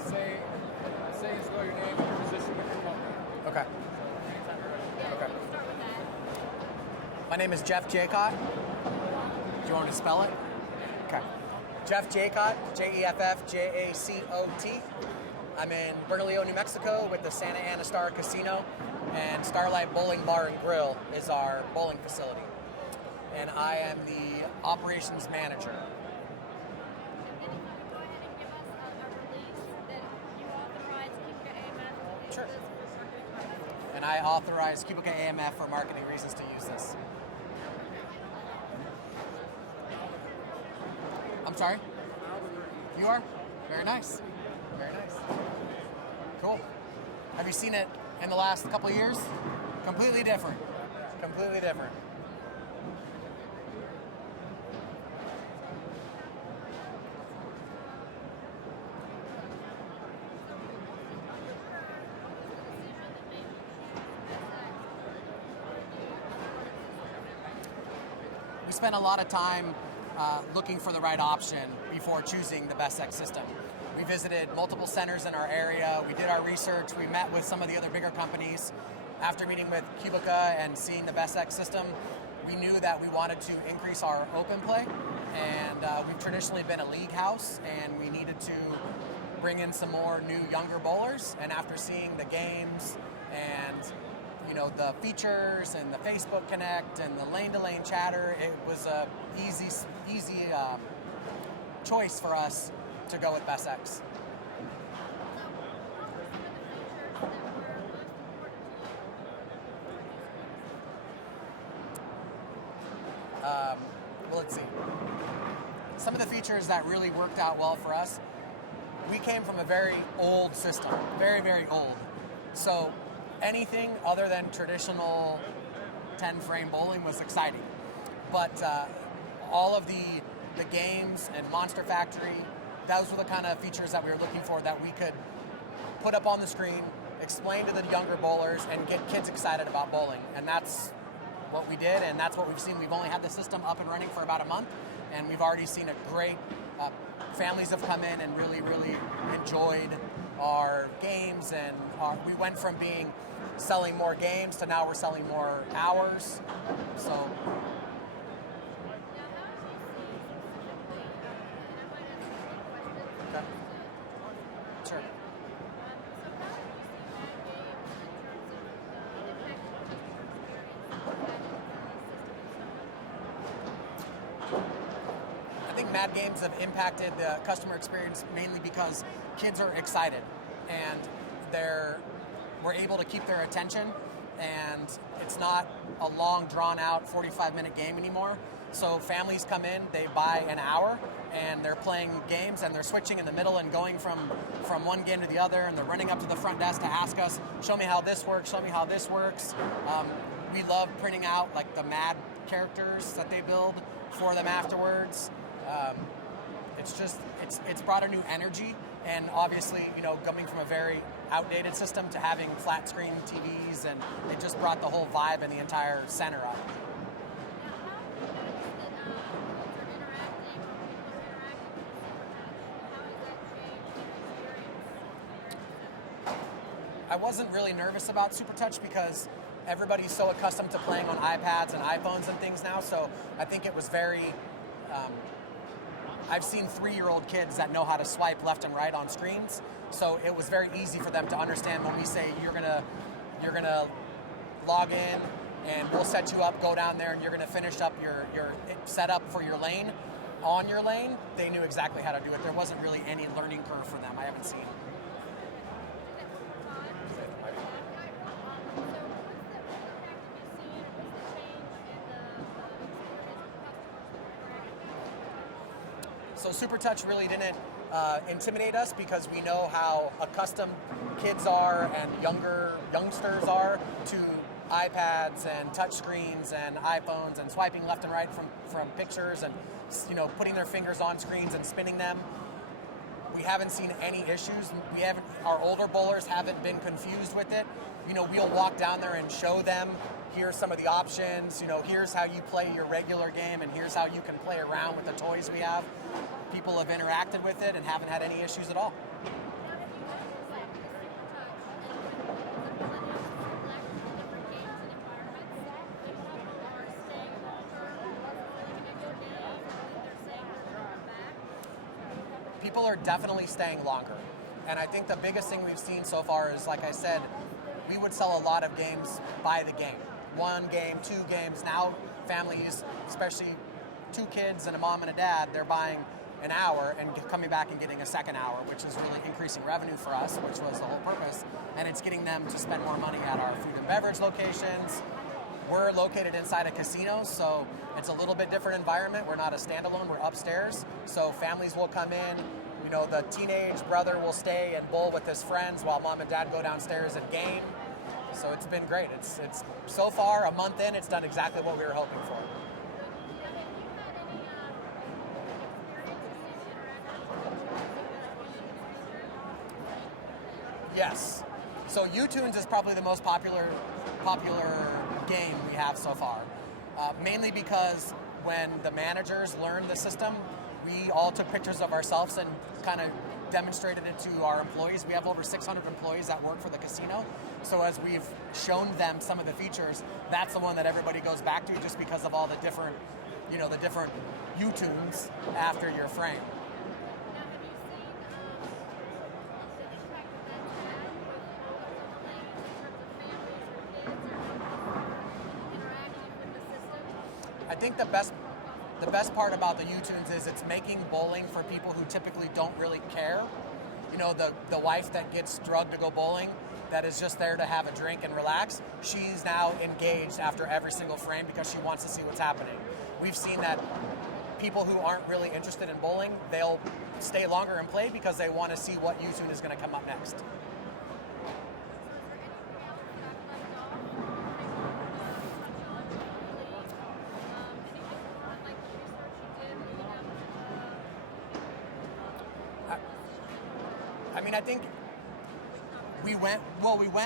say and spell your name and your position with your company. Okay. So anytime you're ready. Okay. We'll start with that. My name is Jeff Jacot. Do you want me to spell it? Okay. Jeff Jacot, Jeffjacot. I'm in Bernalillo, New Mexico with the Santa Ana Star Casino, and Starlight Bowling Bar and Grill is our bowling facility. And I am the operations manager. And if you could go ahead and give us a release that you authorize Cubica AMF to use Sure. this for marketing purposes. And I authorize Cubica AMF for marketing reasons to use this. I'm sorry? You are? Very nice. Very nice. Cool. Have you seen it in the last couple of years? Completely different. Completely different. We spent a lot of time looking for the right option before choosing the Best X system. We visited multiple centers in our area. We did our research. We met with some of the other bigger companies. After meeting with Cubica and seeing the Best X system, we knew that we wanted to increase our open play. And we've traditionally been a league house, and we needed to bring in some more new, younger bowlers. And after seeing the games and the features and the Facebook Connect and the lane-to-lane chatter, it was a easy choice for us to go with Best X. Well, let's see. Some of the features that really worked out well for us, we came from a very old system, very, very old. So anything other than traditional 10-frame bowling was exciting. But all of the games and Monster Factory, those were the kind of features that we were looking for that we could put up on the screen, explain to the younger bowlers, and get kids excited about bowling. And that's what we did, and that's what we've seen. We've only had the system up and running for about a month, and we've already seen a great, families have come in and really, really enjoyed our games, and we went from selling more games to now we're selling more hours. So Now, how have you seen specifically, and I might ask you some questions. Okay. Sure. So how have you seen that game in terms of the impact on customer experience that the system itself? I think Mad Games have impacted the customer experience mainly because kids are excited and we're able to keep their attention, and it's not a long, drawn-out 45-minute game anymore. So families come in, they buy an hour, and they're playing games, and they're switching in the middle and going from one game to the other, and they're running up to the front desk to ask us, show me how this works, show me how this works. We love printing out like the Mad characters that they build for them afterwards. It's brought a new energy, and obviously, coming from a very outdated system to having flat screen TVs, and it just brought the whole vibe and the entire center up. Now, how have you noticed that kids are interacting, or people are interacting with the Supertouch? How has that changed your experience? I wasn't really nervous about Super Touch because everybody's so accustomed to playing on iPads and iPhones and things now, so I think it was very... I've seen 3-year-old kids that know how to swipe left and right on screens, so it was very easy for them to understand when we say you're gonna log in and we'll set you up, go down there, and you're gonna finish up your setup for your lane on your lane. They knew exactly how to do it. There wasn't really any learning curve for them. I haven't seen. So Super Touch really didn't intimidate us because we know how accustomed kids are and youngsters are to iPads and touch screens and iPhones and swiping left and right from pictures and putting their fingers on screens and spinning them. We haven't seen any issues. Our older bowlers haven't been confused with it. We'll walk down there and show them, here's some of the options, here's how you play your regular game, and here's how you can play around with the toys we have. People have interacted with it and haven't had any issues at all. Now, have definitely staying longer. And I think the biggest thing we've seen so far is, like I said, we would sell a lot of games by the game. 1 game, 2 games. Now families, especially 2 kids and a mom and a dad, they're buying an hour and coming back and getting a second hour, which is really increasing revenue for us, which was the whole purpose. And it's getting them to spend more money at our food and beverage locations. We're located inside a casino, so it's a little bit different environment. We're not a standalone, we're upstairs. So families will come in, you know, the teenage brother will stay and bowl with his friends while mom and dad go downstairs and game. So it's been great. It's so far, a month in, it's done exactly what we were hoping for. Yes. So U-Tunes is probably the most popular game we have so far. Mainly because when the managers learned the system, we all took pictures of ourselves and kind of demonstrated it to our employees. We have over 600 employees that work for the casino. So as we've shown them some of the features, that's the one that everybody goes back to just because of all the different, you know, the different U-Tunes after your frame. I think the best part about the U-Tunes is it's making bowling for people who typically don't really care. You know, the wife that gets drugged to go bowling, that is just there to have a drink and relax, she's now engaged after every single frame because she wants to see what's happening. We've seen that people who aren't really interested in bowling, they'll stay longer and play because they want to see what U-Tune is going to come up next. I mean, I think we went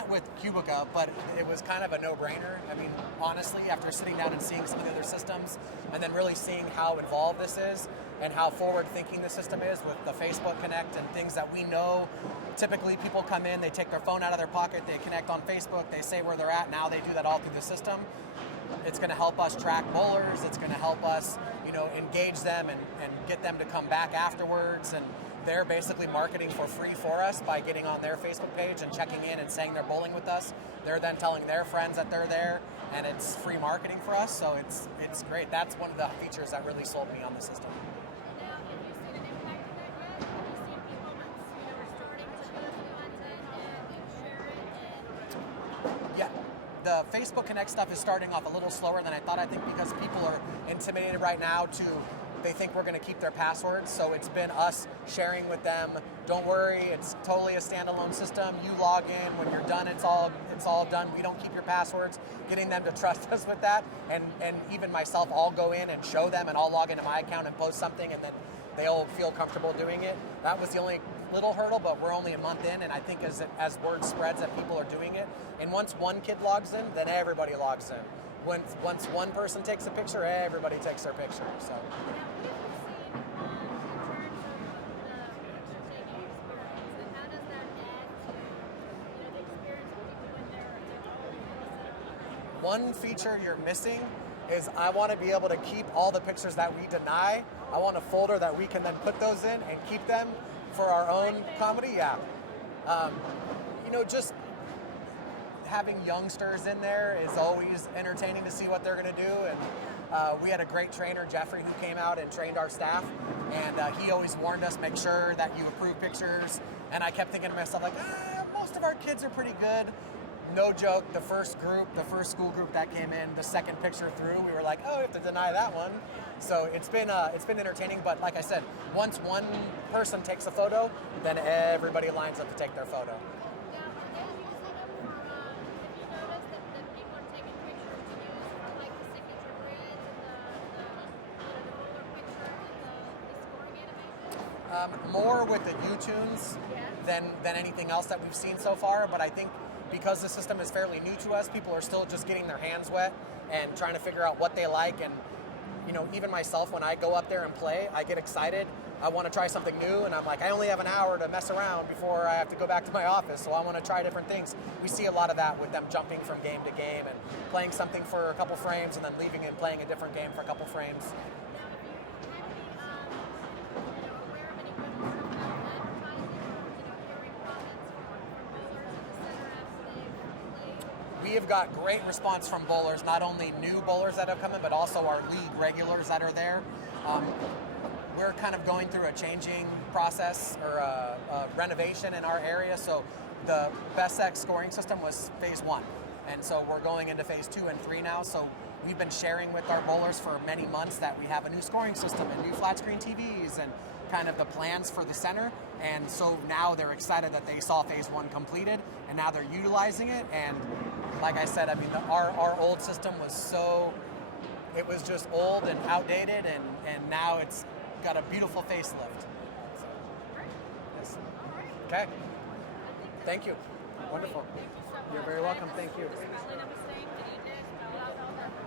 with Cubica, but it was kind of a no-brainer. I mean, honestly, after sitting down and seeing some of the other systems, and then really seeing how involved this is, and how forward-thinking the system is with the Facebook Connect and things that we know. Typically, people come in, they take their phone out of their pocket, they connect on Facebook, they say where they're at. Now they do that all through the system. It's going to help us track bowlers. It's going to help us, you know, engage them and get them to come back afterwards. And they're basically marketing for free for us by getting on their Facebook page and checking in and saying they're bowling with us. They're then telling their friends that they're there, and it's free marketing for us. So it's great. That's one of the features that really sold me on the system. Now, have you seen an impact of that yet? Have you seen people starting to post content and share it? Yeah. The Facebook Connect stuff is starting off a little slower than I thought. I think because people are intimidated right now they think we're going to keep their passwords. So it's been us sharing with them. Don't worry, it's totally a standalone system. You log in, when you're done, it's all done. We don't keep your passwords. Getting them to trust us with that, and even myself, I'll go in and show them, and I'll log into my account and post something, and then they'll feel comfortable doing it. That was the only little hurdle, but we're only a month in, and I think as word spreads that people are doing it, and once one kid logs in, then everybody logs in. Once one person takes a picture, everybody takes their picture. So. Now, what have you seen in terms of the picture-taking experience, and how does that add to the experience of people when they're bowling? One feature you're missing is I want to be able to keep all the pictures that we deny. I want a folder that we can then put those in and keep them for our own comedy. Yeah. Just having youngsters in there is always entertaining to see what they're going to do. And we had a great trainer, Jeffrey, who came out and trained our staff. And he always warned us, make sure that you approve pictures. And I kept thinking to myself, like, most of our kids are pretty good. No joke, the first school group that came in, the second picture through, we were like, oh, we have to deny that one. So it's been entertaining, but like I said, once one person takes a photo, then everybody lines up to take their photo. Now, are they using them for, have you noticed that people are taking pictures to use for like the signature grids and the roller picture and the scoring animations? More with the U-Tunes than anything else that we've seen so far, but I think because the system is fairly new to us, people are still just getting their hands wet and trying to figure out what they like. And even myself, when I go up there and play, I get excited. I want to try something new, and I'm like, I only have an hour to mess around before I have to go back to my office, so I want to try different things. We see a lot of that with them jumping from game to game and playing something for a couple frames and then leaving and playing a different game for a couple frames. Now, have you had any, aware of any good word of mouth we have got great response from bowlers, not only new bowlers that have come in, but also our league regulars that are there. We're kind of going through a changing process or a renovation in our area. So the Best X scoring system was phase 1. And so we're going into phase 2 and 3 now. So we've been sharing with our bowlers for many months that we have a new scoring system and new flat screen TVs and kind of the plans for the center. And so now they're excited that they saw phase 1 completed and now they're utilizing it. And like I said, I mean, our old system was it was just old and outdated, and now it's got a beautiful facelift. So, yes. Okay. Thank you. Wonderful. Thank you so much. You're very welcome. Thank you. Just following up